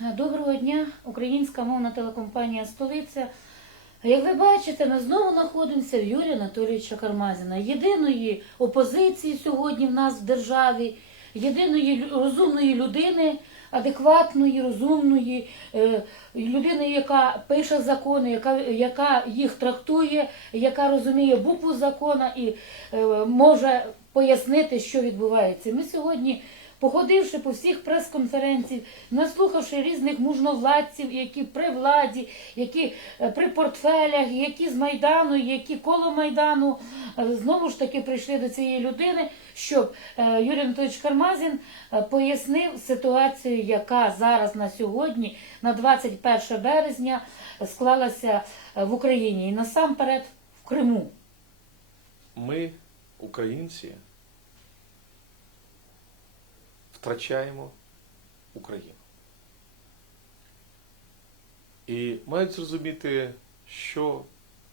Доброго дня, українська мовна телекомпанія Столиця. Як ви бачите, ми знову знаходимося в Юрія Анатолійовича Кармазіна, єдиної опозиції сьогодні в нас в державі, єдиної розумної людини, адекватної, розумної е, людини, яка пише закони, яка, яка їх трактує, яка розуміє букву закона і е, може пояснити, що відбувається. Ми сьогодні Походивши по всіх прес-конференціях, наслухавши різних мужновладців, які при владі, які е, при портфелях, які з Майдану, які коло Майдану, е, знову ж таки прийшли до цієї людини, щоб е, Юрій Анатолійович Кармазін пояснив ситуацію, яка зараз на сьогодні, на 21 березня, склалася в Україні і насамперед в Криму. Ми, українці, втрачаємо Україну. І мають зрозуміти, що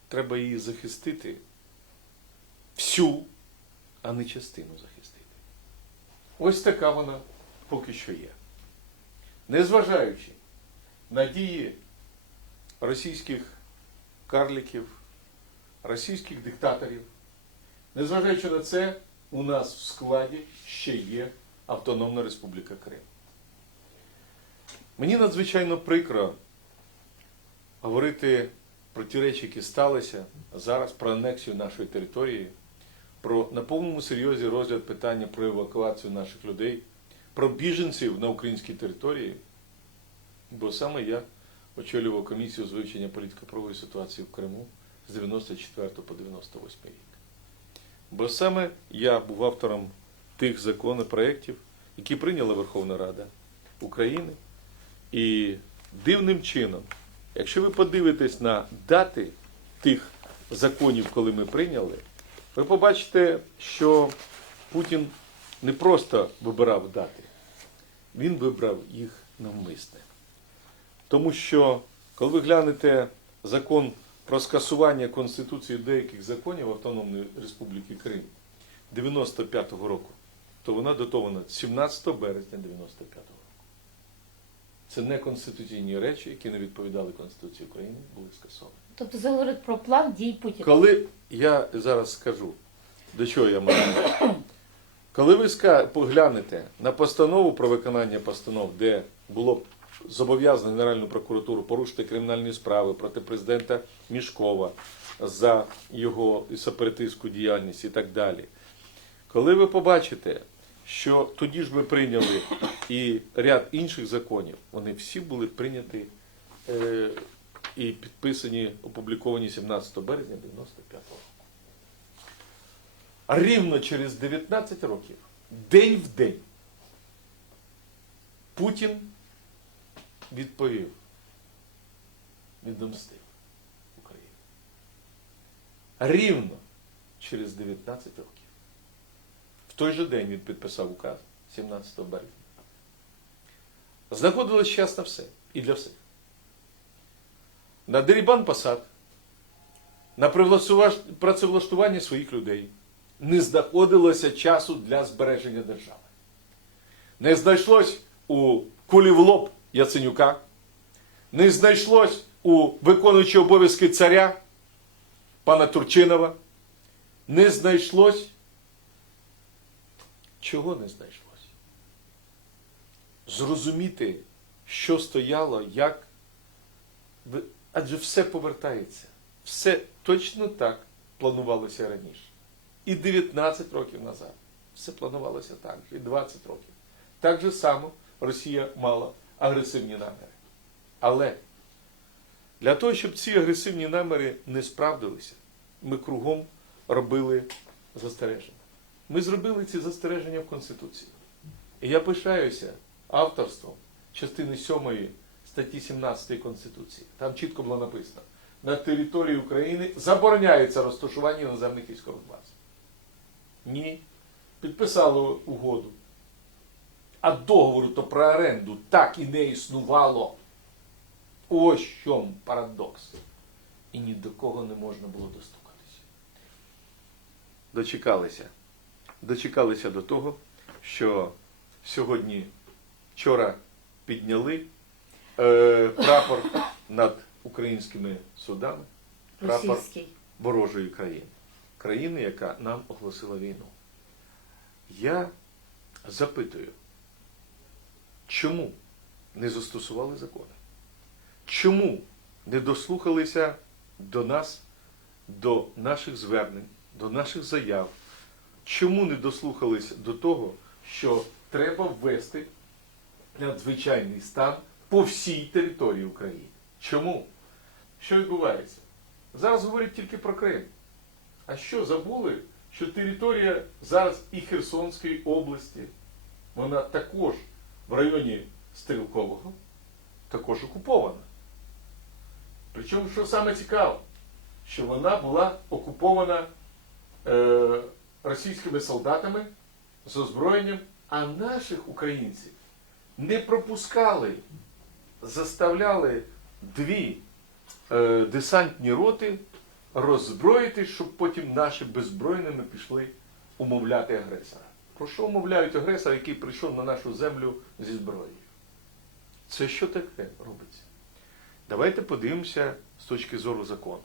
треба її захистити всю, а не частину захистити. Ось така вона поки що є. Незважаючи на дії російських карликів, російських диктаторів, Незважаючи на це, у нас в складі ще є Автономна Республіка Крим. Мені надзвичайно прикро говорити про ті речі, які сталися зараз, про анексію нашої території, про на повному серйозі розгляд питання про евакуацію наших людей, про біженців на українській території, бо саме я очолював комісію з вивчення політико-правової ситуації в Криму з 94 по 98 рік. Бо саме я був автором тих законопроєктів, які прийняла Верховна Рада України. І дивним чином, якщо ви подивитесь на дати тих законів, коли ми прийняли, ви побачите, що Путін не просто вибирав дати, він вибрав їх навмисне. Тому що, коли ви глянете закон про скасування Конституції деяких законів Автономної Республіки Крим 95-го року, то вона датована 17 березня 95-го року. Це не конституційні речі, які не відповідали Конституції України, були скасовані. Тобто це говорить про план дій Путіна. Коли я зараз скажу, до чого я маю. Коли ви поглянете на постанову про виконання постанов, де було зобов'язано Генеральну прокуратуру порушити кримінальні справи проти президента Мішкова за його сепаратистську діяльність і так далі. Коли ви побачите, що тоді ж ми прийняли і ряд інших законів, вони всі були прийняті е, і підписані, опубліковані 17 березня 95 року. Рівно через 19 років, день в день, Путін відповів, відомстив Україну. Рівно через 19 років. Той же день він підписав указ 17 березня. Знаходилось час на все і для всіх. На дерибан посад, на працевлаштування своїх людей не знаходилося часу для збереження держави. Не знайшлось у кулі в лоб Яценюка, не знайшлось у виконуючого обов'язки царя пана Турчинова, не знайшлось. Чого не знайшлось? Зрозуміти, що стояло, як. Адже все повертається. Все точно так планувалося раніше. І 19 років назад. Все планувалося так і 20 років. Так же само Росія мала агресивні наміри. Але для того, щоб ці агресивні наміри не справдилися, ми кругом робили застереження. Ми зробили ці застереження в Конституції. І я пишаюся авторством частини 7 статті 17 Конституції. Там чітко було написано: на території України забороняється розташування іноземних військових баз. Ні. Підписали угоду. А договору то про оренду так і не існувало. Ось чому парадокс. І ні до кого не можна було достукатися. Дочекалися. Дочекалися до того, що сьогодні, вчора підняли е, прапор над українськими судами, прапор Російський. ворожої країни, країни, яка нам оголосила війну. Я запитую, чому не застосували закони? Чому не дослухалися до нас, до наших звернень, до наших заяв? Чому не дослухались до того, що треба ввести надзвичайний стан по всій території України? Чому? Що відбувається? Зараз говорять тільки про Крим. А що забули, що територія зараз і Херсонської області, вона також в районі Стрілкового, також окупована. Причому, що саме цікаво, що вона була окупована е, російськими солдатами з озброєнням, а наших українців не пропускали, заставляли дві е, десантні роти роззброїти, щоб потім наші беззбройними пішли умовляти агресора. Про що умовляють агресора, який прийшов на нашу землю зі зброєю? Це що таке робиться? Давайте подивимося з точки зору закону.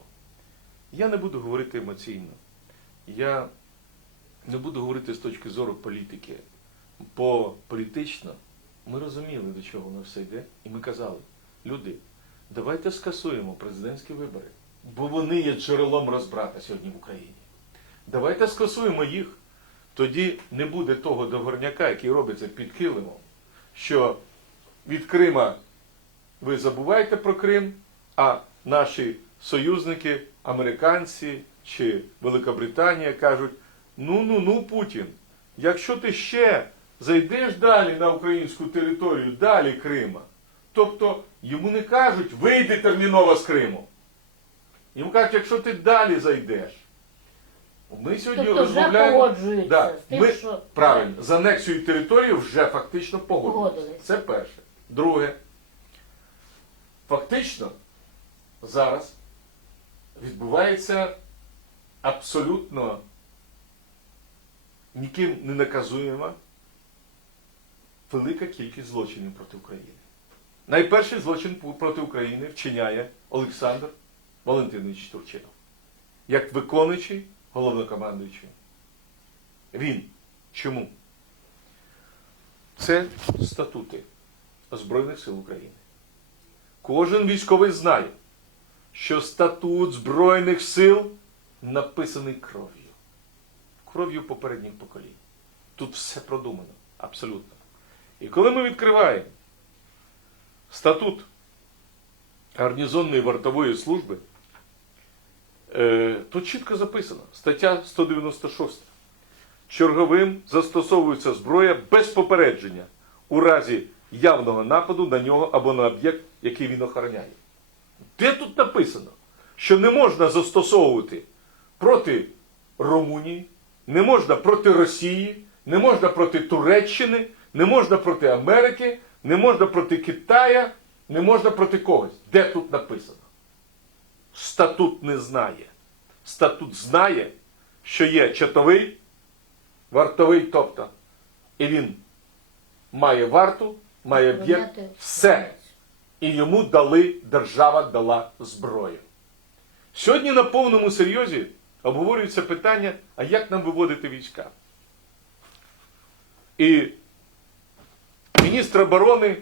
Я не буду говорити емоційно. Я не буду говорити з точки зору політики. Бо політично ми розуміли, до чого воно все йде, і ми казали, люди, давайте скасуємо президентські вибори, бо вони є джерелом розбрата сьогодні в Україні. Давайте скасуємо їх. Тоді не буде того договорняка, який робиться під килимом, що від Крима ви забуваєте про Крим, а наші союзники, американці чи Великобританія кажуть: ну ну ну, Путін, якщо ти ще зайдеш далі на українську територію, далі Крима, тобто йому не кажуть, вийди терміново з Криму. Йому кажуть, якщо ти далі зайдеш. Ми сьогодні Тобто розмовляємо. погоджуються Да, тим, ми, що правильно, з анексією території вже фактично погодилися. Погодились. Це перше. Друге. Фактично зараз відбувається абсолютно ніким не наказуєма велика кількість злочинів проти України. Найперший злочин проти України вчиняє Олександр Валентинович Турчинов, як виконуючий головнокомандуючий. Він. Чому? Це статути Збройних сил України. Кожен військовий знає, що статут Збройних сил написаний кров'ю. Кров'ю попередніх поколінь. Тут все продумано, абсолютно. І коли ми відкриваємо статут гарнізонної вартової служби, е, тут чітко записано, стаття 196. Черговим застосовується зброя без попередження у разі явного нападу на нього або на об'єкт, який він охороняє. Де тут написано, що не можна застосовувати проти Румунії, не можна проти Росії, не можна проти Туреччини, не можна проти Америки, не можна проти Китая, не можна проти когось. Де тут написано? Статут не знає. Статут знає, що є чатовий, вартовий, тобто, і він має варту, має об'єкт, все. І йому дали, держава дала зброю. Сьогодні на повному серйозі обговорюється питання, а як нам виводити війська. І міністр оборони,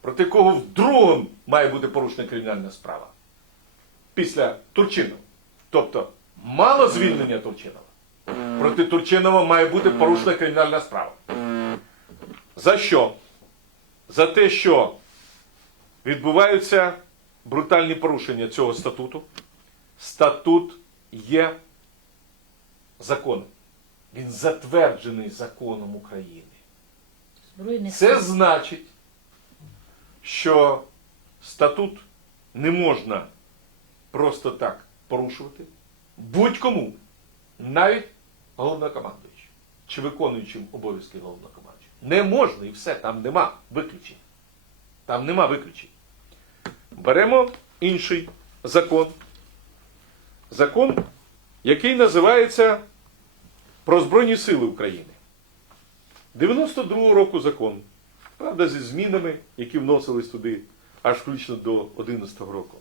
проти кого вдруге має бути порушена кримінальна справа. Після Турчинова. Тобто, мало звільнення Турчинова. Проти Турчинова має бути порушена кримінальна справа. За що? За те, що відбуваються брутальні порушення цього статуту. Статут є законом. Він затверджений законом України. Збройних Це значить, що статут не можна просто так порушувати будь-кому, навіть головнокомандуючим чи виконуючим обов'язки головнокомандуючого. Не можна і все, там нема виключень. Там нема виключень. Беремо інший закон. Закон, який називається про Збройні Сили України. 92-го року закон, правда, зі змінами, які вносились туди аж включно до 2011 року.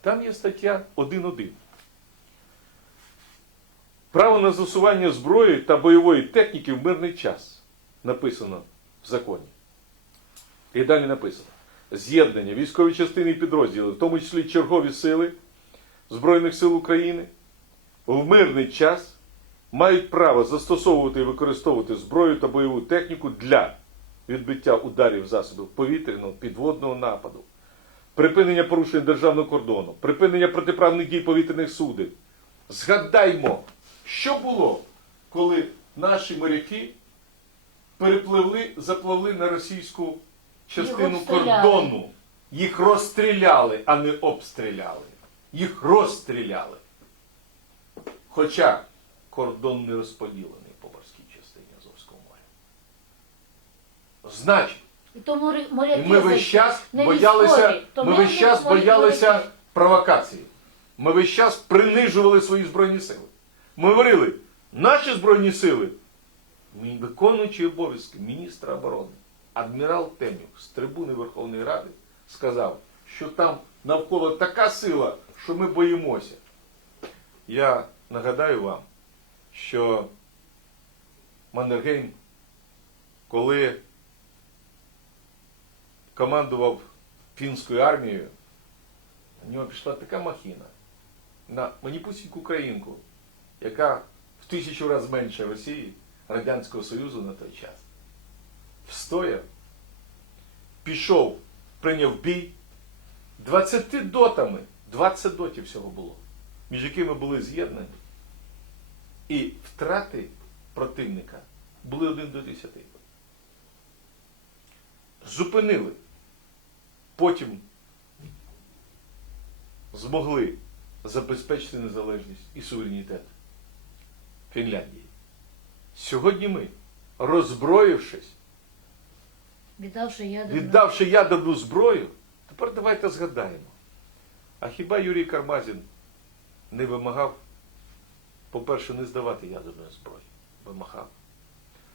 Там є стаття 1.1. Право на застосування зброї та бойової техніки в мирний час написано в законі. І далі написано: з'єднання, військові частини і підрозділи, в тому числі чергові сили Збройних сил України, в мирний час мають право застосовувати і використовувати зброю та бойову техніку для відбиття ударів засобів повітряного підводного нападу, припинення порушень державного кордону, припинення протиправних дій повітряних суден. Згадаймо, що було, коли наші моряки перепливли, запливли на російську частину кордону. Їх розстріляли, а не обстріляли. Їх розстріляли. Хоча кордон не розподілений по морській частині Азовського моря. Значить, І то моряки і ми весь час боялися, ми весь час боялися провокації. Ми весь час принижували свої збройні сили. Ми говорили, наші збройні сили, мій виконуючий обов'язки міністра оборони, адмірал Темнюк з трибуни Верховної Ради сказав, що там навколо така сила, що ми боїмося. Я нагадаю вам, що Маннергейм, коли командував фінською армією, у нього пішла така махіна на маніпусіньку українку, яка в тисячу разів менше Росії, Радянського Союзу на той час. Встояв, пішов, прийняв бій 20 дотами, 20 дотів всього було, між якими були з'єднані. І втрати противника були 1 до 10. Зупинили. Потім змогли забезпечити незалежність і суверенітет Фінляндії. Сьогодні ми, роззброївшись, Віддавши ядерну. віддавши ядерну зброю, тепер давайте згадаємо. А хіба Юрій Кармазін не вимагав, по-перше, не здавати ядерної зброї? Вимагав.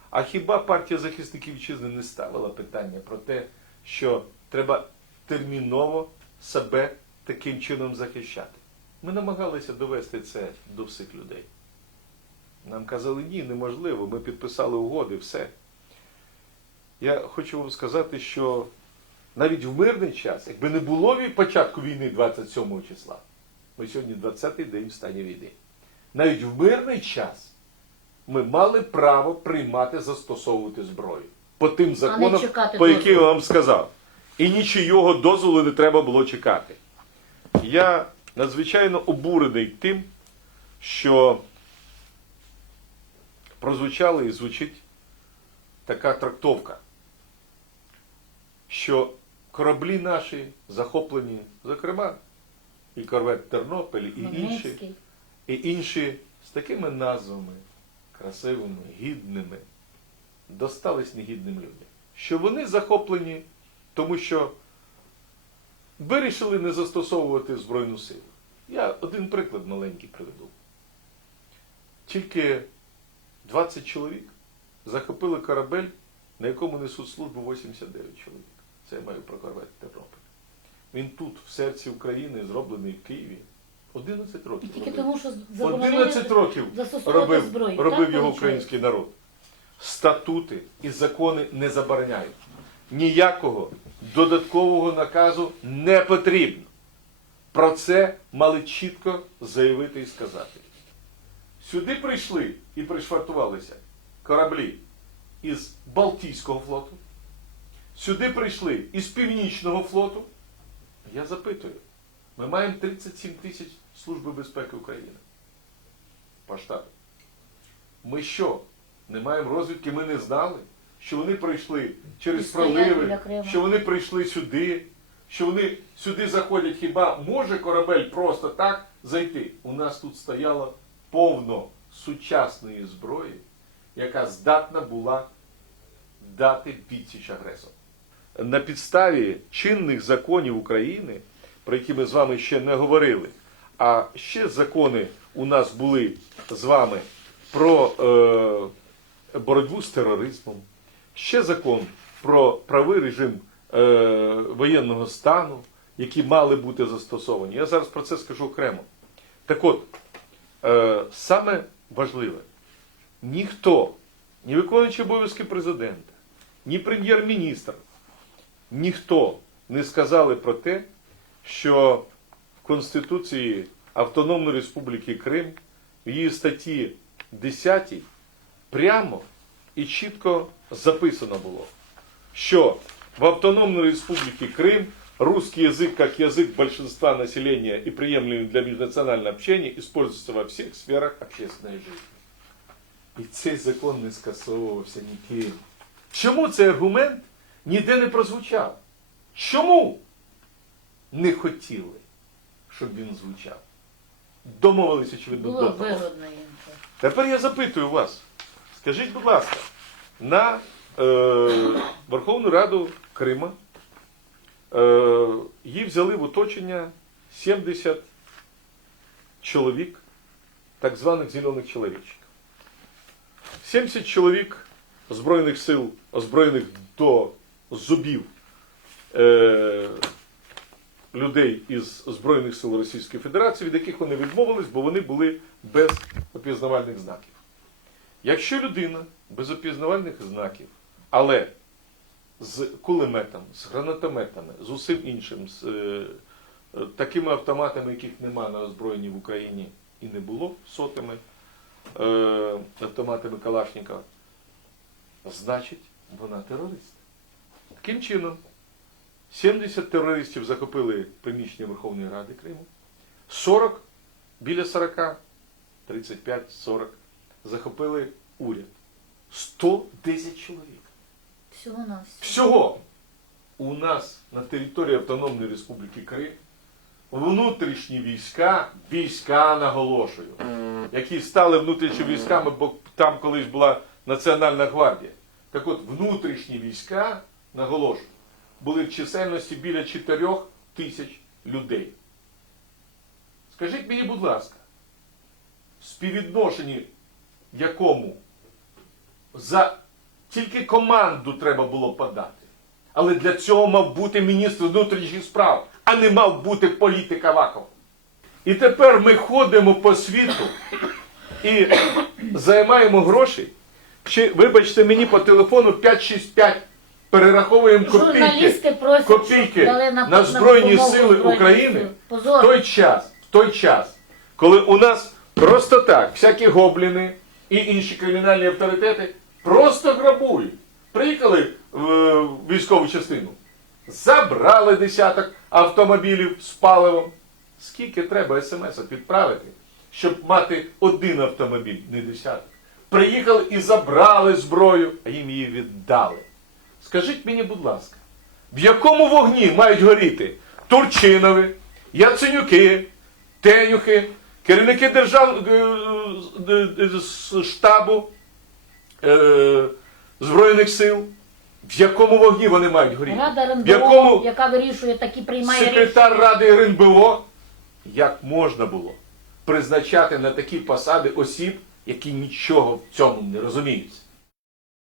А хіба партія захисників вітчизни не ставила питання про те, що треба терміново себе таким чином захищати? Ми намагалися довести це до всіх людей. Нам казали, ні, неможливо, ми підписали угоди, все. Я хочу вам сказати, що навіть в мирний час, якби не було від початку війни 27 числа, ми сьогодні 20-й день в стані війни. Навіть в мирний час ми мали право приймати, застосовувати зброю. По тим законам, по яким я вам сказав. І нічийого дозволу не треба було чекати. Я надзвичайно обурений тим, що прозвучала і звучить така трактовка, що кораблі наші захоплені, зокрема, і корвет Тернопіль, і інші, і інші з такими назвами красивими, гідними, достались негідним людям. Що вони захоплені, тому що вирішили не застосовувати Збройну силу. Я один приклад маленький приведу. Тільки 20 чоловік захопили корабель, на якому несуть службу 89 чоловік. Це я маю про корвет Тернопіль. Він тут, в серці України, зроблений в Києві. 11 І років. тільки робив. тому, що 11 років робив, зброю. робив Так його український народ. Статути і закони не забороняють. Ніякого додаткового наказу не потрібно. Про це мали чітко заявити і сказати. Сюди прийшли і пришвартувалися кораблі із Балтійського флоту. Сюди прийшли із Північного флоту. Я запитую, ми маємо 37 тисяч Служби безпеки України по штату. Ми що? Не маємо розвідки, ми не знали, що вони прийшли через проливи, що вони прийшли сюди, що вони сюди заходять. Хіба може корабель просто так зайти? У нас тут стояло повно сучасної зброї, яка здатна була дати відсіч агресору. На підставі чинних законів України, про які ми з вами ще не говорили, а ще закони у нас були з вами про е, боротьбу з тероризмом, ще закон про правий режим е, воєнного стану, які мали бути застосовані. Я зараз про це скажу окремо. Так от, е, саме важливе, ніхто, ні виконуючий обов'язки президента, ні прем'єр-міністр, ніхто не сказали про те, що в Конституції Автономної Республіки Крим в її статті 10 прямо і чітко записано було, що в Автономной Республике Крым русский язык как язык большинства населения и приемлемый для межнационального общения используется во всех сферах общественной жизни. І цей закон не скасовувався ніким. Чому цей аргумент ніде не прозвучав? Чому не хотіли, щоб він звучав? Домовилися, очевидно, Було до того. вигодно їм. Тепер я запитую вас, скажіть, будь ласка, на е, Верховну Раду Крима е, її взяли в оточення 70 чоловік, так званих зелених чоловічків. 70 чоловік Збройних сил, озброєних до зубів е, людей із Збройних сил Російської Федерації, від яких вони відмовились, бо вони були без опізнавальних знаків. Якщо людина без опізнавальних знаків, але з кулеметами, з гранатометами, з усім іншим, з е, такими автоматами, яких нема на озброєнні в Україні і не було сотими е, автоматами Калашникова, значить вона терорист. Таким чином, 70 терористів захопили приміщення Верховної Ради Криму, 40, біля 40, 35-40 захопили уряд. 110 чоловік. Всього на все. Всього у нас на території Автономної Республіки Крим внутрішні війська, війська наголошую, які стали внутрішніми військами, бо там колись була Національна гвардія. Так от, внутрішні війська, наголошую, були в чисельності біля 4 тисяч людей. Скажіть мені, будь ласка, в співвідношенні якому за тільки команду треба було подати. Але для цього мав бути міністр внутрішніх справ, а не мав бути політик Аваков. І тепер ми ходимо по світу і займаємо гроші. Чи, вибачте мені по телефону 565 перераховуємо копійки, просять, копійки дали на Збройні допомогу Сили України в Позор. той час, в той час, коли у нас просто так, всякі гобліни і інші кримінальні авторитети просто грабують. Приїхали в е, військову частину, забрали десяток автомобілів з паливом. Скільки треба смс відправити, щоб мати один автомобіль, не десяток. Приїхали і забрали зброю, а їм її віддали. Скажіть мені, будь ласка, в якому вогні мають горіти Турчинови, Яценюки, Тенюхи, керівники держав е, е, е, штабу е, Збройних сил? В якому вогні вони мають горіти? Рада В якому яка вирішує такі приймає секретар рішення. Ради РНБО? Як можна було призначати на такі посади осіб, які нічого в цьому не розуміють?